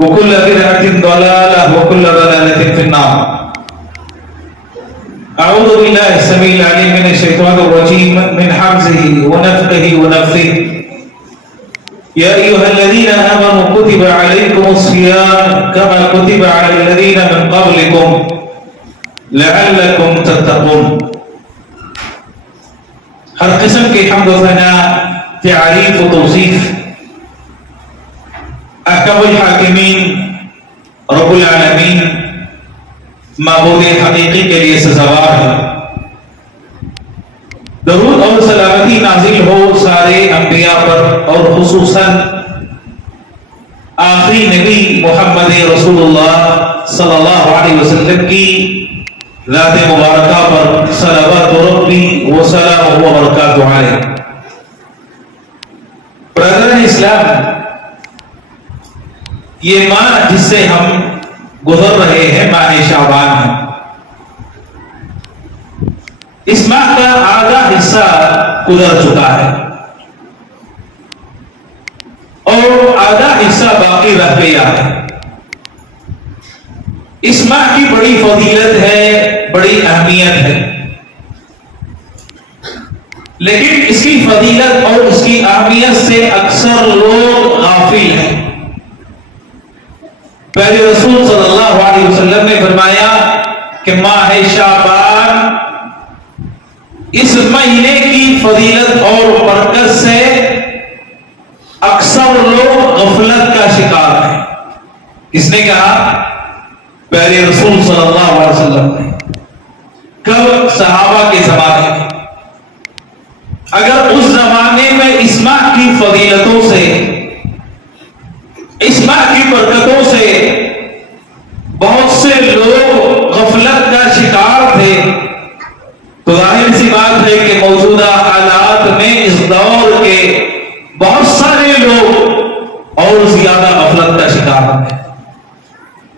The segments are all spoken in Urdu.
وكل بدعة ضلالة وكل ضلالة في النار. أعوذ بالله السميع العليم من الشيطان الرجيم من حمزه ونفخه ونفثه. يا أيها الذين آمنوا كتب عليكم الصيام كما كتب على الذين من قبلكم لعلكم تتقون. ہر قسم کی حمد و ثناء، تعریف و توصیف احکم الحاکمین رب العالمین معبود حقیقی کے لیے سزاوار ہے. درود اور سلامتی نازل ہو سارے انبیاء پر اور خصوصاً آخری نبی محمد رسول اللہ صلی اللہ علیہ وسلم کی ذات مبارکہ پر صلوات ربی و سلام و برکاتہ علیہ. برادران اسلام، یہ ماہ جس سے ہم گزر رہے ہیں ماہ شعبان ہے. اس ماہ کا آدھا حصہ گزر چکا ہے اور آدھا حصہ باقی رہ گیا ہے. اس ماہ کی بڑی فضیلت ہے، بڑی اہمیت ہے، لیکن اس کی فضیلت اور اس کی اہمیت سے اکثر لوگ غافل ہیں. پہلے رسول صلی اللہ علیہ وسلم نے فرمایا کہ ماہ شعبان اس مہینے کی فضیلت اور برکت سے اکثر لوگ غفلت کا شکار ہیں. کس نے کہا؟ پہلے رسول صلی اللہ علیہ وسلم نے. کب؟ صحابہ کے زمانے میں. اگر اس زمانے میں اس ماہ کی فضیلتوں سے، اس ماہ کی برکتوں سے بہت سے لوگ غفلت کا شکار تھے، تو ظاہر سی بات ہے کہ موجودہ حالات میں اس دور کے بہت سارے لوگ اور زیادہ غفلت کا شکار ہیں.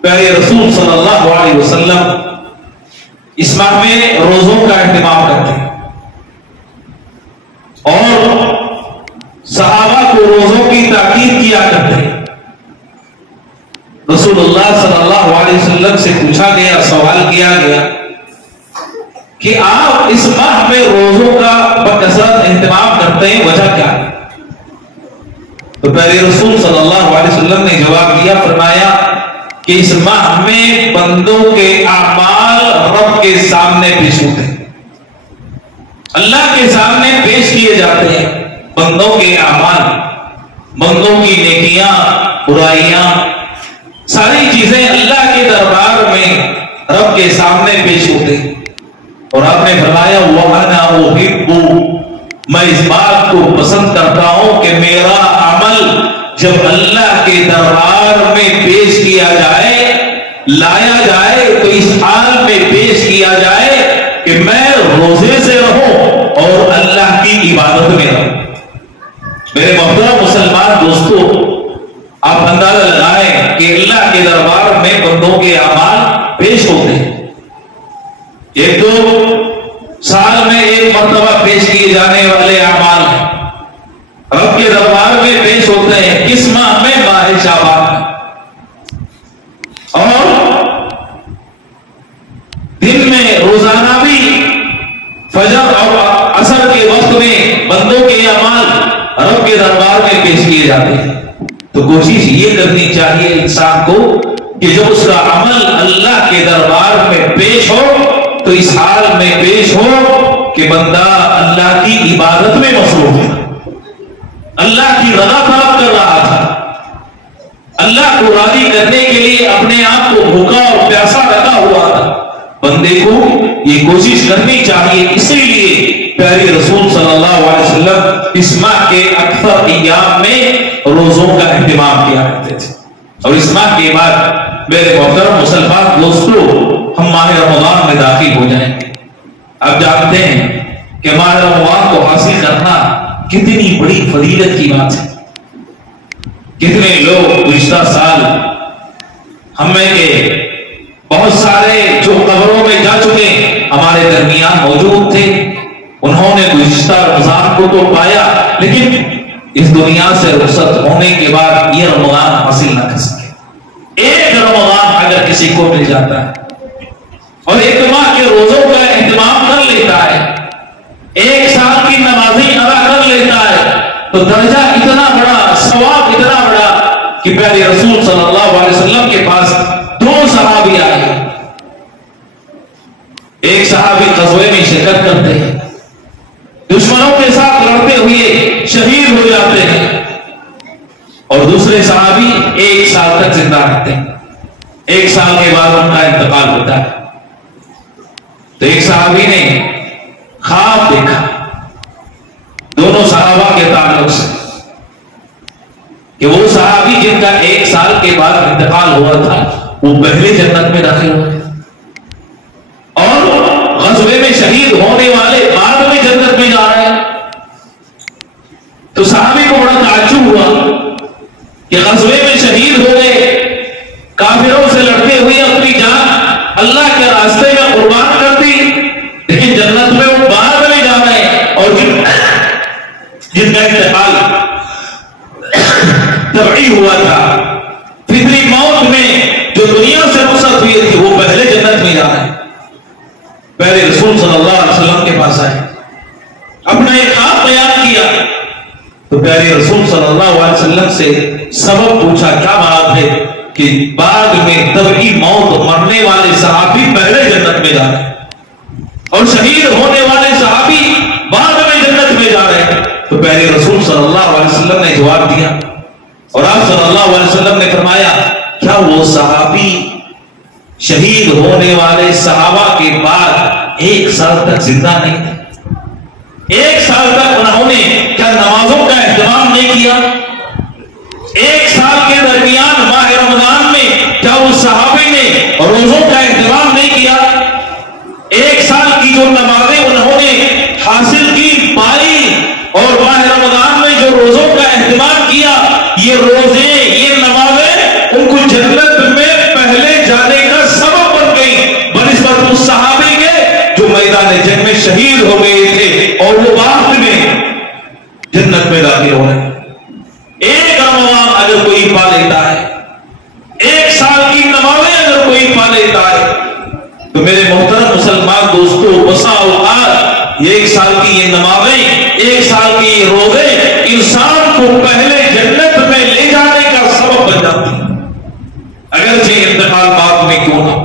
پہلے رسول صلی اللہ علیہ وسلم اس ماہ میں روزوں کا اہتمام کرتے ہیں اور صحابہ کو روزوں کی تاکید کیا کرتے ہیں. رسول اللہ صلی اللہ علیہ وسلم سے پوچھا گیا، سوال کیا گیا کہ آپ اس ماہ میں روزوں کا بکثرت اہتمام کرتے ہیں، وجہ کیا ہے؟ تو پہلے رسول صلی اللہ علیہ وسلم نے جواب دیا، فرمایا کہ اس ماہ میں بندوں کے اعمال رب کے سامنے پیش ہوتے ہیں، اللہ کے سامنے پیش کیے جاتے ہیں. بندوں کے اعمال، بندوں کی نیکیاں، برائیاں، ساری چیزیں اللہ کے دربار میں رب کے سامنے پیش ہوتے ہیں. اور آپ نے فرمایا وَأَنَا أُحِبُّ، میں اس بات کو پسند کرتا ہوں کہ میرا عمل جب اللہ کے دربار میں پیش کیا جائے، لایا جائے، تو اس حال میں پیش کیا جائے کہ میں روزے سے رہوں اور اللہ کی عبادت میں رہوں. میرے محترم مسلمان دوستو، آپ اندازہ لگائیں کہ اللہ کے دربار میں بندوں کے اعمال پیش ہوتے ہیں. ایک تو سال میں ایک مرتبہ پیش کیے جانے والے اعمال ہیں، رب کے دربار میں پیش ہوتے ہیں. کس ماہ میں؟ ماہ شعبان میں. اور دن میں روزانہ بھی فجر اور عصر کے وقت میں بندوں کے اعمال رب کے دربار میں پیش کیے جاتے ہیں. تو کوشش یہ کرنی چاہیے انسان کو کہ جب اس کا عمل اللہ کے دربار میں پیش ہو تو اس حال میں پیش ہو کہ بندہ اللہ کی عبادت میں مصروف ہے، اللہ کی رضا طلب کر رہا تھا، اللہ کو راضی کرنے کے لیے اپنے آپ کو بھوکا اور پیاسا رکھا ہوا تھا. بندے کو یہ کوشش کرنی چاہیے. اسی لیے پیارے رسول صلی اللہ علیہ وسلم اس ماہ کے اکثر ایام میں روزوں کا اہتمام کیا کرتے تھے. اور اس ماہ کے بعد میرے محترم مسلمان دوستو، ہم ماہ رمضان میں داخل ہو جائیں گے. آپ جانتے ہیں کہ ماہ رمضان کو حاصل کرنا کتنی بڑی فضیلت کی بات ہے. کتنے لوگ گزشتہ سال ہم میں کے بہت سارے جو قبروں میں جا چکے ہمارے درمیان موجود تھے، انہوں نے گزشتہ رمضان کو تو پایا، لیکن اس دنیا سے رخصت ہونے کے بعد یہ رمضان حاصل نہ کر سکے. کسی کو مل جاتا ہے اور ایک ماہ کے روزوں کا اہتمام کر لیتا ہے، 1 سال کی نمازیں ادا کر لیتا ہے، تو درجہ اتنا بڑا، ثواب اتنا بڑا کہ پیارے رسول صلی اللہ علیہ وسلم کے پاس 2 صحابی آئے. ایک صحابی غزوے میں شرکت کرتے ہیں، دشمنوں کے ساتھ لڑتے ہوئے شہید ہو جاتے ہیں، اور دوسرے صحابی 1 سال تک زندہ رہتے ہیں. 1 سال کے بعد ان کا انتقال ہوتا ہے. تو ایک صحابی نے خواب دیکھا دونوں صحابہ کے تعلق سے کہ وہ صحابی جن کا 1 سال کے بعد انتقال ہوا تھا وہ پہلے جنت میں داخل ہوئے، اور غزوے میں شہید ہونے والے بعد میں جنت میں جا رہے ہیں. تو صحابی کو بڑا تعجب ہوا کہ غزوے میں شہید ہو گئے، کافروں سے لڑتے ہوئے اپنی جان اللہ کے راستے میں قربان کر دی، لیکن جنت میں وہ بعد میں جا رہے ہیں، اور جن کا انتقال طبعی ہوا تھا، فطری موت میں جو دنیا سے رخصت ہوئی تھی، وہ پہلے جنت میں جا رہے ہیں. پہلے رسول صلی اللہ علیہ وسلم کے پاس آئے، اپنا ایک خواب بیان کیا، تو پیارے رسول صلی اللہ علیہ وسلم سے سبب پوچھا کیا بات ہے کہ بعد میں طبعی موت مرنے والے صحابی پہلے جنت میں جا رہے ہیں اور شہید ہونے والے صحابی بعد میں جنت میں جا رہے ہیں. تو پیارے رسول صلی اللہ علیہ وسلم نے جواب دیا، اور آپ صلی اللہ علیہ وسلم نے فرمایا کیا وہ صحابی شہید ہونے والے صحابہ کے بعد 1 سال تک زندہ نہیں تھے؟ 1 سال تک انہوں نے کیا نمازوں کا اہتمام نہیں کیا؟ 1 سال کے درمیان ماہ رمضان میں کیا اس صحابی نے روزوں کا اہتمام نہیں کیا؟ 1 سال کی جو نمازیں انہوں نے حاصل کی، پائی، اور ماہ رمضان میں جو روزوں کا اہتمام کیا، یہ روزے، یہ نمازیں ان کو جنت میں پہلے جانے کا سبب بن گئی بنسبت اس صحابی کے جو میدان جنگ میں شہید ہو گئے تھے اور وہ بعد میں جنت میں داخل ہو رہے ہیں. 1 رمضان اگر کوئی پا لیتا ہے، 1 سال کی نمازیں اگر کوئی پا لیتا ہے، تو میرے محترم مسلمان دوستو، بسا اوقات 1 سال کی یہ نمازیں، 1 سال کی یہ روزے انسان کو پہلے جنت میں لے جانے کا سبب بن جاتی ہیں، اگرچہ انتقال بعد میں کیوں نہ.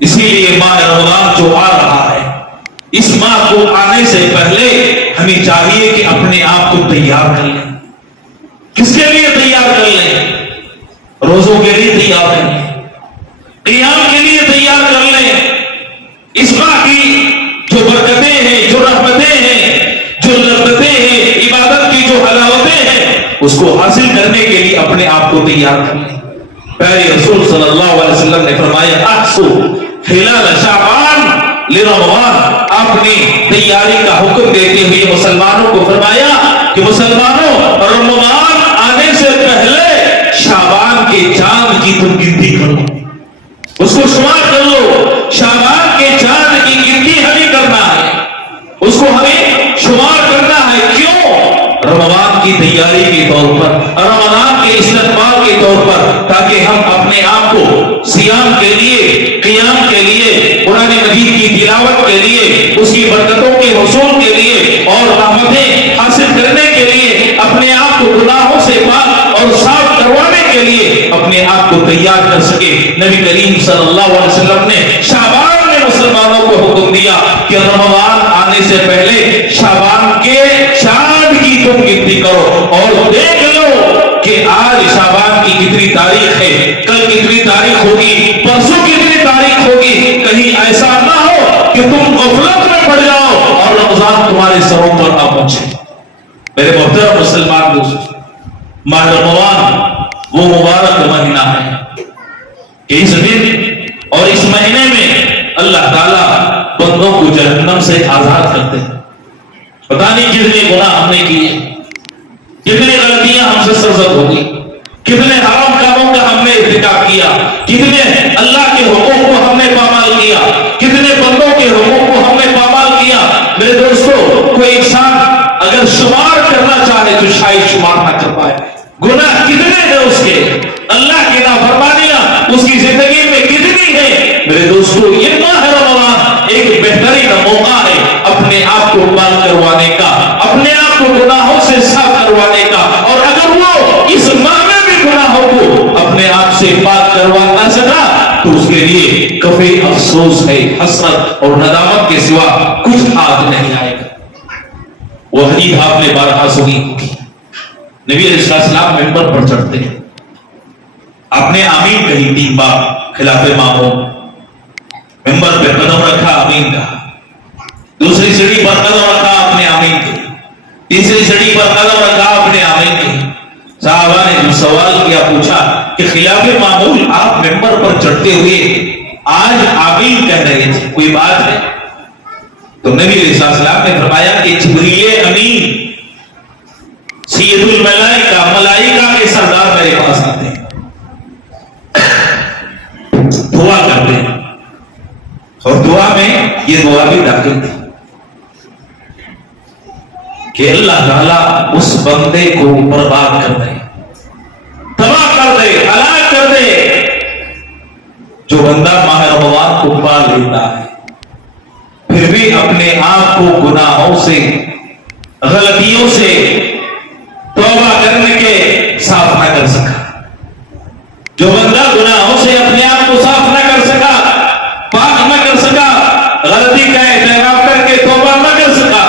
اسی لیے ماہ رمضان جو آ رہا ہے، اس ماہ کو آنے سے پہلے ہمیں چاہیے کہ اپنے آپ کو تیار کر لیں. کس کے لیے تیار کر لیں؟ روزوں کے لیے تیار کر لیں، قیام کے لیے تیار کر لیں. اس ماہ کی جو برکتیں ہیں، جو رحمتیں ہیں، جو لذتیں ہیں، عبادت کی جو حلاوتیں ہیں، اس کو حاصل کرنے کے لیے اپنے آپ کو تیار کر لیں. پیارے رسول صلی اللہ علیہ وسلم نے فرمایا احسو خلال شعبان لرمضان. آپ نے تیاری کا حکم دیتے ہوئے مسلمانوں کو فرمایا کہ مسلمانوں، رمضان آنے سے پہلے شعبان کے چاند کی تم گنتی کرو، اس کو شمار کر لو. شعبان کے چاند کی گنتی ہمیں کرنا ہے، اس کو ہمیں شمار کرنا ہے. کیوں؟ رمضان کی تیاری کے طور پر، رمضان کے استقبال کے طور پر، تاکہ ہم اپنے آپ کو صیام کے لیے، قیام کے لیے، قرآن مجید کی تلاوت کے لیے، اس کی برکتوں کے حصول کے لیے اور رحمتیں حاصل کرنے کے لیے، اپنے آپ کو گناہوں سے پاک اور صاف کروانے کے لیے اپنے آپ کو تیار کر سکے. نبی کریم صلی اللہ علیہ وسلم نے شعبان میں مسلمانوں کو حکم دیا کہ رمضان آنے سے پہلے شعبان کے چاند کی تم گنتی کرو، اور دیکھ لو کہ آج شعبان کی کتنی تاریخ ہے، کل کتنی تاریخ ہوگی، پرسوں کتنی تاریخ ہوگی. کہیں ایسا نہ ہو کہ تم غفلت میں پڑ جاؤ اور رمضان تمہارے سروں پر نہ پہنچے. میرے محترم مسلمان دوست، ماہ رمضان وہ مبارک مہینہ ہے کہ اس دن اور اس مہینے میں اللہ تعالیٰ بندوں کو جہنم سے آزاد کرتے ہیں. پتہ نہیں کتنے گناہ ہم نے کیے، کتنی غلطیاں ہم سے سرزد ہو گئی، کتنے حرام کاموں کا ہم نے ارتکاب کیا، کتنے اللہ کے حقوق کو ہم نے پامال کیا، کتنے بندوں کے حقوق کو ہم نے پامال کیا. میرے دوستو، کوئی انسان اگر شمار کرنا چاہے تو شاید شمار نہ کر پائے. گناہ کتنے ہیں اس کے، اللہ کی نافرمانیاں اس کی زندگی نہیں ہے میرے دوستو، یہ ماہ رمضان ایک بہترین موقع ہے اپنے آپ کو پاک کروانے کا، اپنے آپ کو گناہوں سے صاف کروانے کا، اور اگر وہ اس ماہ میں بھی گناہوں کو اپنے آپ سے پاک کروا نہ سکا تو اس کے لیے کفی افسوس ہے، حسرت اور ندامت کے سوا کچھ ہاتھ نہیں آئے گا۔ وہ حدیث آپ نے بارہا سنی ہوگی، نبی علیہ السلام ممبر پر چڑھتے ہیں، آپ نے آمین کہی 3 بار خلاف مامون، ممبر پہ قدم رکھا، آمین کہا، دوسری سیڑھی پر قدم رکھا، آپ نے آمین کہی، تیسری سیڑھی پر قدم رکھا، آپ نے آمین کہی۔ صحابہ نے جو سوال کیا، پوچھا کہ خلاف معمول آپ ممبر پر چڑھتے ہوئے آج آمین کہہ رہے تھے، کوئی بات ہے؟ تو نبی علیہ السلام نے فرمایا کہ جبریل امین سید الملائکہ، ملائکہ کے سردار میرے پاس آتے ہیں، دعا کرتے ہیں، اور دعا میں یہ دعا بھی داخل تھی کہ اللہ تعالیٰ اس بندے کو برباد کر دے، تباہ کر دے، ہلاک کر دے جو بندہ ماہ رمضان کو پا لیتا ہے پھر بھی اپنے آپ کو گناہوں سے، غلطیوں سے توبہ کرنے کے صاف نہ کر سکا، جو بندہ گناہوں سے اپنے آپ کو صاف نہ کر سکا، پاک نہ کر سکا، غلطی کا اعتراف کر کے توبہ نہ کر سکا،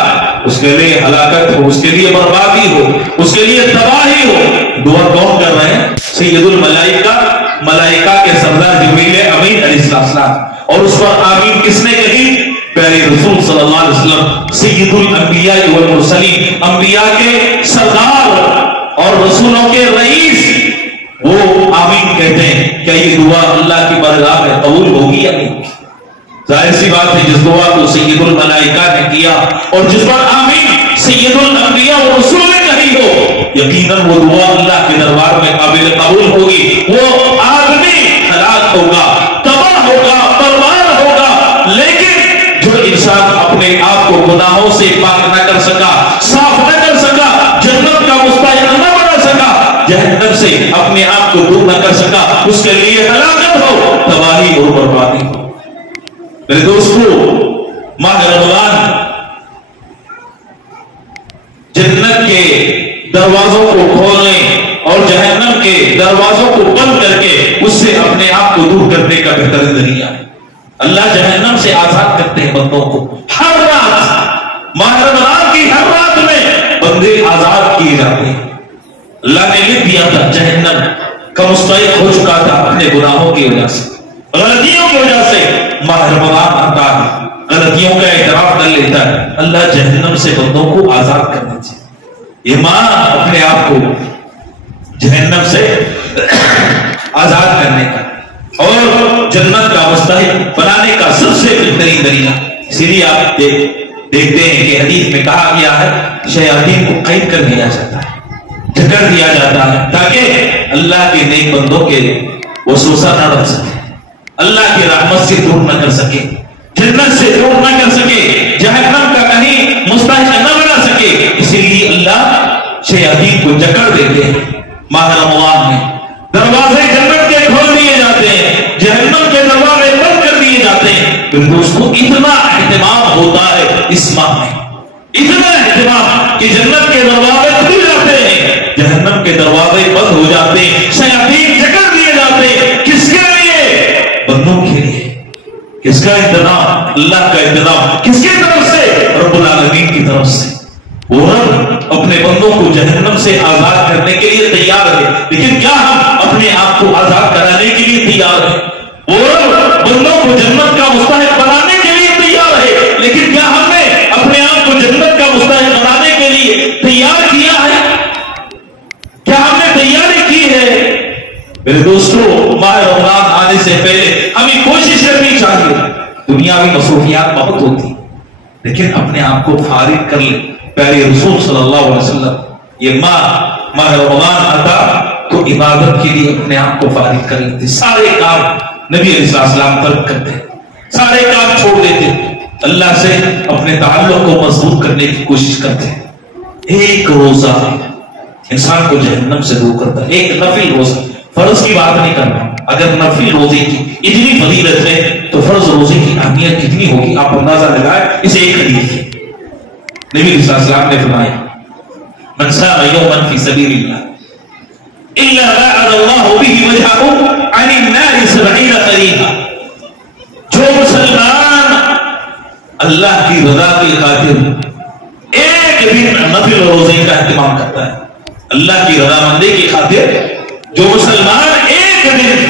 اس کے لیے ہلاکت ہو، اس کے لیے بربادی ہو، اس کے لیے تباہی ہو۔ دعا کون کر رہے ہیں؟ سید الملائکہ، ملائکہ کے سردار جبریل امین علیہ السلام، اور اس پر آمین کس نے کہی؟ پیارے رسول صلی اللہ علیہ وسلم، سید الانبیاء والمرسلین، انبیاء کے سردار اور رسولوں کے رئیس، وہ آمین کہتے ہیں۔ کیا یہ دعا اللہ کی بارگاہ میں قبول ہوگی یا نہیں؟ ظاہر سی بات ہے، جس دعا کو سید الملائکہ نے کیا اور جس پر آمین سید الانبیاء و رسول نے کہی ہو، یقیناً وہ دعا اللہ کے دربار میں قابل قبول ہوگی۔ وہ آدمی ہلاک ہوگا، تباہ ہوگا، برباد ہوگا، لیکن جو انسان اپنے آپ کو گناہوں سے پاک نہ کر سکا، صاف نہ کر سکا، جنت کا مستحق نہ بنا سکا، جہنم سے اپنے آپ کو دور نہ کر سکا، اس کے لیے ہلاکت ہو، تباہی اور بربادی ہو۔ میرے دوستو، ماہ رمضان جنت کے دروازوں کو کھولنے اور جہنم کے دروازوں کو بند کر کے اس سے اپنے آپ کو دور کرنے کا بہترین ذریعہ ہے۔ اللہ جہنم سے آزاد کرتے ہیں بندوں کو، ہر رات، ماہ رمضان کی ہر رات میں بندے آزاد کیے جاتے ہیں۔ اللہ نے لکھ دیا تھا جہنم کا مستحق ہو چکا تھا اپنے گناہوں کی وجہ سے، غلطیوں کی وجہ سے۔ ماہ رمضان آتا ہے، غلطیوں کا اعتراف کر لیتا ہے، اللہ جہنم سے بندوں کو آزاد کرنا چاہیے۔ یہ ماہ اپنے آپ کو جہنم سے آزاد کرنے کا اور جنت کا مستحق بنانے کا سب سے بہترین طریقہ، اسی لیے آپ دیکھتے ہیں کہ حدیث میں کہا گیا ہے شیاطین کو قید کر دیا جاتا ہے، جکڑ دیا جاتا ہے، تاکہ اللہ کے نیک بندوں کے وسوسہ نہ رکھ سکے، اللہ کی رحمت سے دور نہ کر سکے، جنت سے دور نہ کر سکے، جہنم کا کہیں مستحق نہ بنا سکے۔ اسی لیے اللہ شیاطین کو جکڑ دیتے ہیں۔ ماہ رمضان میں دروازے جنت کے کھول دیے جاتے ہیں، جہنم کے دروازے بند کر دیے جاتے ہیں۔ پھر دوستو، اتنا اہتمام ہوتا ہے اس ماہ میں، اتنا اہتمام کہ جنت کے دروازے کھل جاتے ہیں، جہنم کے دروازے بند ہو جاتے ہیں، شیاطین جکڑ دیے جاتے ہیں۔ کس کے لیے؟ بندوں کے لیے۔ کس کا انتظام؟ اللہ کا انتظام۔ کس کی طرف سے؟ رب العالمین کی طرف سے۔ وہ رب اپنے بندوں کو جہنم سے آزاد کرنے کے لیے تیار ہے، لیکن کیا ہم اپنے آپ کو آزاد کرانے کے لیے تیار ہیں؟ وہ رب بندوں کو جنت کا مستحق بنانے کے لیے تیار ہے، لیکن کیا ہم نے اپنے آپ کو جنت کا مستحق بنانے کے لیے تیار کیا ہے؟ کیا ہم نے تیاری کی ہے؟ میرے دوستو، ماہ رمضان آنے سے پہلے ہمیں کوشش کرنی چاہیے۔ دنیاوی مصروفیات بہت ہوتی، لیکن اپنے آپ کو فارغ کر لیں۔ پیارے رسول صلی اللہ علیہ وسلم، یہ ماہ رمضان آتا تو عبادت کے لیے اپنے آپ کو فارغ کر لیتے، سارے کام نبی علیہ السلام ترک کرتے، سارے کام چھوڑ دیتے، اللہ سے اپنے تعلق کو مضبوط کرنے کی کوشش کرتے ہیں۔ ایک روزہ انسان کو جہنم سے دور کرتا ہے، ایک نفل روزہ، فرض کی بات نہیں کرنا، اگر نفل روزے کی اتنی فضیلت ہے تو فرض روزے کی اہمیت کتنی ہوگی آپ اندازہ لگائیں اس ایک حدیث سے۔ نبی صلی اللہ علیہ وسلم نے فرمایا من صام یوما فی سبیل اللہ الا باعد اللہ بہ وجہہ عن النار 70 خریفا، جو مسلمان اللہ کی رضا کی خاطر ایک دن نفل روزے کا اہتمام کرتا ہے، اللہ کی رضامندی کی خاطر جو مسلمان ایک دن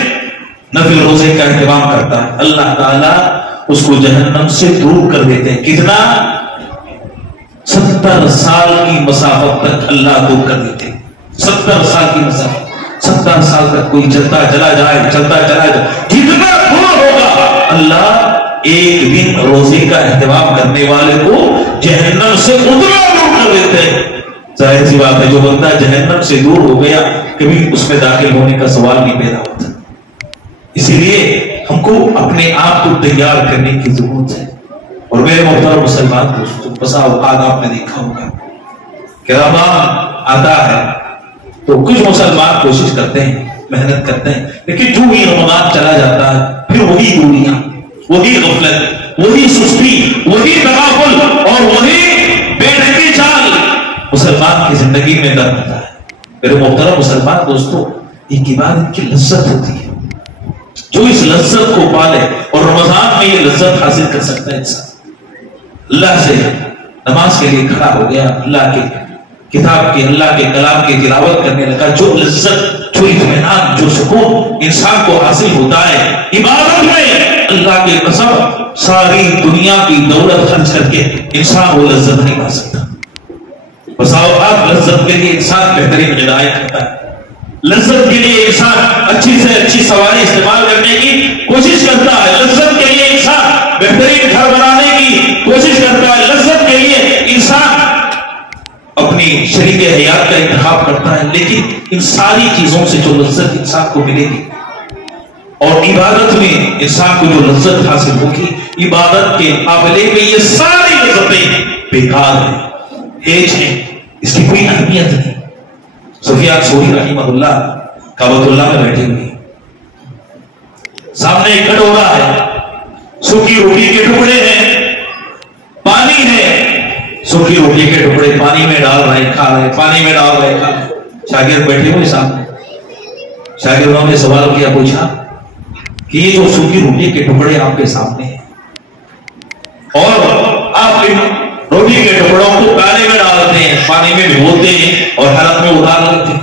نفل روزے کا اہتمام کرتا ہے، اللہ تعالیٰ اس کو جہنم سے دور کر دیتے ہیں۔ کتنا؟ 70 سال کی مسافت تک اللہ دور کر دیتے ہیں۔ 70 سال کی مسافت، 70 سال تک کوئی چلتا چلا جائے، جتنا دور ہوگا اللہ ایک دن روزے کا اہتمام کرنے والے کو جہنم سے اتنا دور کر دیتے ہیں۔ ظاہر سی بات ہے جو بندہ جہنم سے دور ہو گیا کبھی اس میں داخل ہونے کا سوال نہیں پیدا ہوتا۔ اسی لیے ہم کو اپنے آپ کو تیار کرنے کی ضرورت ہے۔ اور میرے محترم مسلمان دوستوں، بسا اوقات آپ نے دیکھا ہوگا کہ رمضان آتا ہے تو کچھ مسلمان کوشش کرتے ہیں، محنت کرتے ہیں، لیکن جو ہی رمضان چلا جاتا ہے پھر وہی دوریاں، وہی غفلت، وہی سستی، وہی تغافل اور وہی بے ڈھنگی چال مسلمان کی زندگی میں در ہوتا ہے۔ میرے محترم مسلمان دوستوں، ایک عبادت کی لذت ہوتی ہے، جو اس لذت کو پالے اور رمضان میں یہ لذت حاصل کر سکتا ہے انسان۔ اللہ سے نماز کے لیے کھڑا ہو گیا، اللہ کے کتاب کے، اللہ کے کلام کی تلاوت کرنے لگا، جو لذت، جو اطمینان، جو سکون انسان کو حاصل ہوتا ہے عبادت میں، اللہ کے قسم ساری دنیا کی دولت خرچ کر کے انسان وہ لذت نہیں پا سکتا۔ بسا اوقات لذت کے لیے انسان بہترین غذائیں کھاتا ہے، لذت کے لیے انسان اچھی سے اچھی سواری استعمال کرنے کی کوشش کرتا ہے، لذت کے لیے انسان بہترین گھر بنانے کی کوشش کرتا ہے، لذت کے لیے انسان اپنی شریک حیات کا انتخاب کرتا ہے، لیکن ان ساری چیزوں سے جو لذت انسان کو ملے گی اور عبادت میں انسان کو جو لذت حاصل ہوگی، عبادت کے مقابلے میں یہ ساری لذتیں بیکار ہیں، ہیچ ہیں، اس کی کوئی اہمیت نہیں۔ سفیان ثوری رحمہ اللہ کعبۃ اللہ میں بیٹھے ہوئے، سامنے ایک کٹورا ہے، سوکھی روٹی کے ٹکڑے ہیں، پانی ہے، سوکھی روٹی کے ٹکڑے پانی میں ڈال رہے کھا رہے، پانی میں ڈال رہے کھا رہے۔ شاگرد بیٹھے ہوئے سامنے، شاگردوں نے سوال کیا، پوچھا کہ یہ جو سوکھی روٹی کے ٹکڑے آپ کے سامنے ہیں اور آپ روٹی کے ٹکڑوں کو پانی میں ڈالتے ہیں، پانی میں بھگوتے ہیں اور حلق میں اتار لیتے ہیں،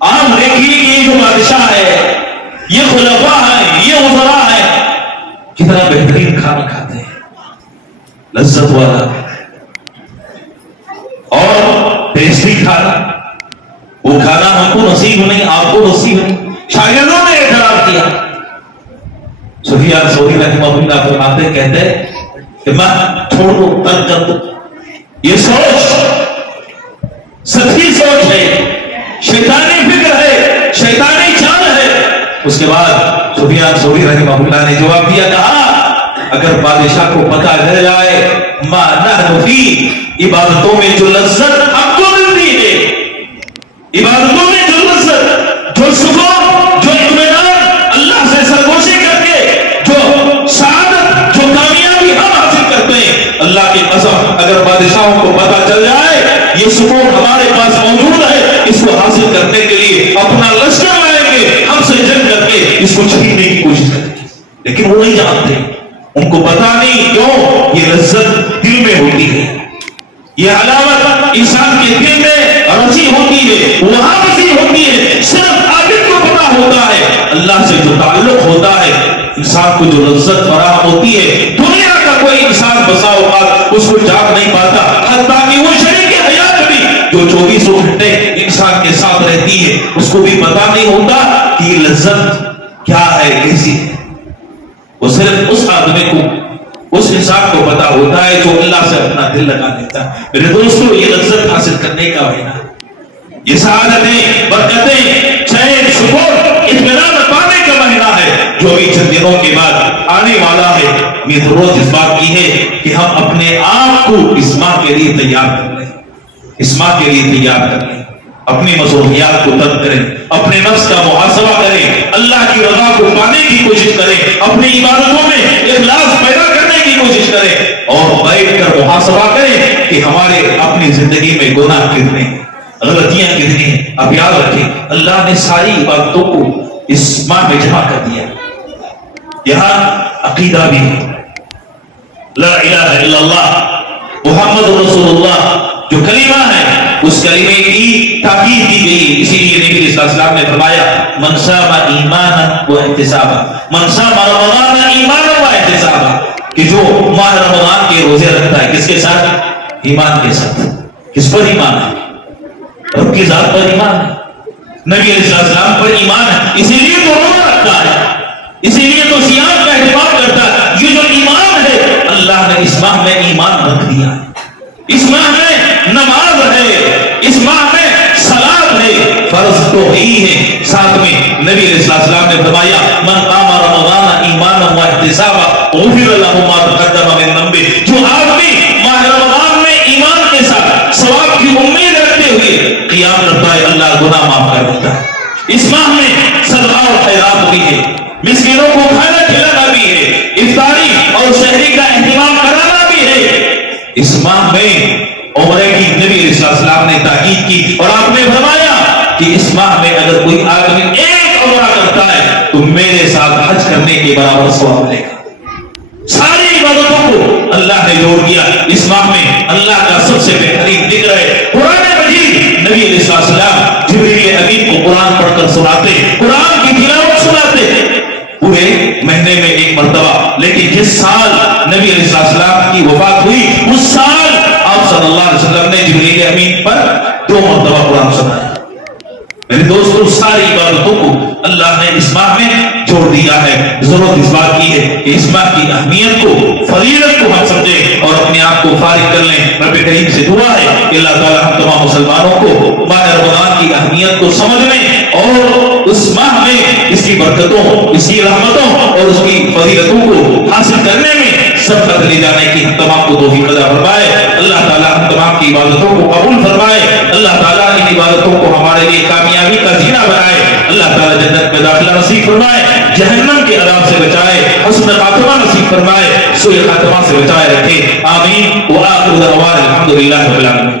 آپ دیکھیے کہ یہ جو بادشاہ ہے، یہ خلفاء ہے، یہ وزراء ہے، کتنا بہترین کھانا کھاتے ہیں، لذت والا اور ٹیسٹی کھانا، وہ کھانا ہم کو نصیب نہیں، آپ کو نصیب نہیں۔ شاگردوں نے اعتراض کیا، سفیان ثوری رحمہ اللہ فرماتے کہتے کہ میں چھوڑ دو، ترک کر دو، یہ سوچ سچی سوچ ہے، شیطانی فکر ہے، شیطانی چال ہے۔ اس کے بعد سفیان ثوری رحمہ اللہ نے جواب دیا، کہا اگر بادشاہ کو پتہ چل جائے ما نحن فی، عبادتوں میں جو لذت ہم کو ملتی ہے، عبادتوں میں جو لذت، جو سکون، جو اطمینان، اللہ سے سرگوشی کر کے جو سعادت، جو کامیابی ہم حاصل کرتے ہیں، اللہ کی قسم اگر بادشاہوں کو پتہ چل جائے یہ سکون ہمارے پاس موجود ہے، اس کو حاصل کرنے کے لیے اپنا لشکر لائیں گے، ہم سے جنگ کر کے اس کو چھیننے کی کوشش کریں گے، لیکن وہ نہیں جانتے، ان کو پتا نہیں کیوں یہ لذت دل میں ہوتی ہے، یہ علامت انسان کے دل میں رچی ہوتی ہے، وہاں رچی ہوتی ہے، صرف عابد کو پتا ہوتا ہے، اللہ سے جو تعلق ہوتا ہے انسان کو جو لذت فراہم ہوتی ہے، دنیا کا کوئی انسان بسا اوقات اس کو جان نہیں پاتا، حتیٰ کہ وہ شریک حیات بھی جو 24 گھنٹے انسان کے ساتھ رہتی ہے اس کو بھی پتا نہیں ہوتا کہ یہ لذت کیا ہے، کیسی ہے۔ وہ صرف اس آدمی کو، اس انسان کو پتا ہوتا ہے جو اللہ سے اپنا دل لگا دیتا ہے۔ میرے دوستو، یہ لذت حاصل کرنے کا مہینہ، یہ سعادتیں، برکتیں، چین، سکون، اطمینان پانے کا مہینہ ہے جو ابھی چند دنوں کے بعد آنے والا ہے۔ یہ ضرورت اس بات کی ہے کہ ہم اپنے آپ کو اس ماہ کے لیے تیار کر لیں، اس ماہ کے لیے تیار کر لیں، اپنی مصروفیات کو ترک کریں، اپنے نفس کا محاسبہ کریں، اللہ کی رضا کو پانے کی کوشش کریں، اپنی عبادتوں میں اخلاص پیدا کرنے کی کوشش کریں اور بیٹھ کر محاسبہ کریں کہ ہمارے اپنی زندگی میں گناہ کتنے ہیں، غلطیاں کتنی ہیں۔ اب یاد رکھیں اللہ نے ساری عبادتوں کو اس ماہ میں جمع کر دیا۔ یہاں عقیدہ بھی ہے، لا الہ الا اللہ محمد رسول اللہ جو کلمہ ہے اس کلمے کی تاکید کی گئی، اسی لیے نبی صلی اللہ علیہ وسلم نے فرمایا من صام ایمانا و احتسابا، من صام رمضان ایمانا و احتسابا، کہ جو ماہ رمضان کے روزے رکھتا ہے کس کے ساتھ؟ ایمان کے ساتھ۔ کس پر ایمان ہے؟ رب کی ذات پر ایمان ہے، نبی علیہ السلام پر ایمان ہے، اسی لیے تو روزہ رکھتا ہے، اسی لیے تو صیام کا اہتمام کرتا ہے۔ یہ جو ایمان ہے اللہ نے اس ماہ میں ایمان رکھ دیا ہے، اس ماہ میں نماز ہے، اس ماہ میں صلاۃ ہے، فرض تو ہی ہے، ساتھ میں نبی علیہ السلام نے فرمایا من قام رمضان ایمانا و احتسابا غفر له ما تقدم من ذنبه، جو آدمی ماہ رمضان میں ایمان کے ساتھ ثواب کی امید رکھتے ہوئے قیام کرتا ہے اللہ گناہ معاف کر دیتا ہے۔ اس ماہ میں صدقہ اور خیرات بھی ہے، مسکینوں کو کھانا کھلانا بھی ہے، افطاری اور سحری کا اہتمام کرانا بھی ہے۔ اس ماہ میں عمرے کی نبی علیہ السلام نے تاکید کی اور آپ نے فرمایا کہ اس ماہ میں اگر کوئی آدمی ایک عمرہ کرتا ہے تو میرے ساتھ حج کرنے کے برابر ثواب ملے گا۔ ساری عبادتوں کو اللہ نے جوڑ دیا۔ اس ماہ میں اللہ کا سب سے بہترین ذکر ہے قرآن مجید۔ نبی علیہ السلام جبریل امین کو قرآن پڑھ کر سناتے، قرآن کی تلاوت سناتے پورے مہینے میں ایک مرتبہ، لیکن جس سال نبی علیہ السلام کی وفات ہوئی اس سال آپ صلی اللہ علیہ وسلم نے جبریل امین پر 2 مرتبہ قرآن سنایا۔ میرے دوستوں ساری عبادتوں کو اللہ نے اس ماہ میں جوڑ دیا ہے۔ ضرورت اس بات کی ہے کہ اس ماہ کی اہمیت کو، فضیلت کو ہم سمجھیں اور اپنے آپ کو فارغ کر لیں۔ رب کریم سے دعا ہے کہ اللہ تعالیٰ ہم تمام مسلمانوں کو ماہ رمضان کی اہمیت کو سمجھنے اور اس ماہ میں اس کی برکتوں، اس کی رحمتوں اور اس کی فضیلتوں کو حاصل کرنے میں سبقت لے جانے کی ہم تمام کو توفیق عطا فرمائے۔ اللہ تعالیٰ ہم تمام کی عبادتوں کو قبول فرمائے۔ اللہ تعالیٰ ان عبادتوں کو ہمارے لیے کامیابی کا زینہ بنائے۔ اللہ تعالیٰ جنت میں داخلہ نصیب فرمائے، جہنم کے عذاب سے بچائے، حسن خاتمہ نصیب فرمائے، سوء خاتمہ سے بچائے رکھے۔ آمین۔ وآخر دعوانا الحمدللہ رب العالمین۔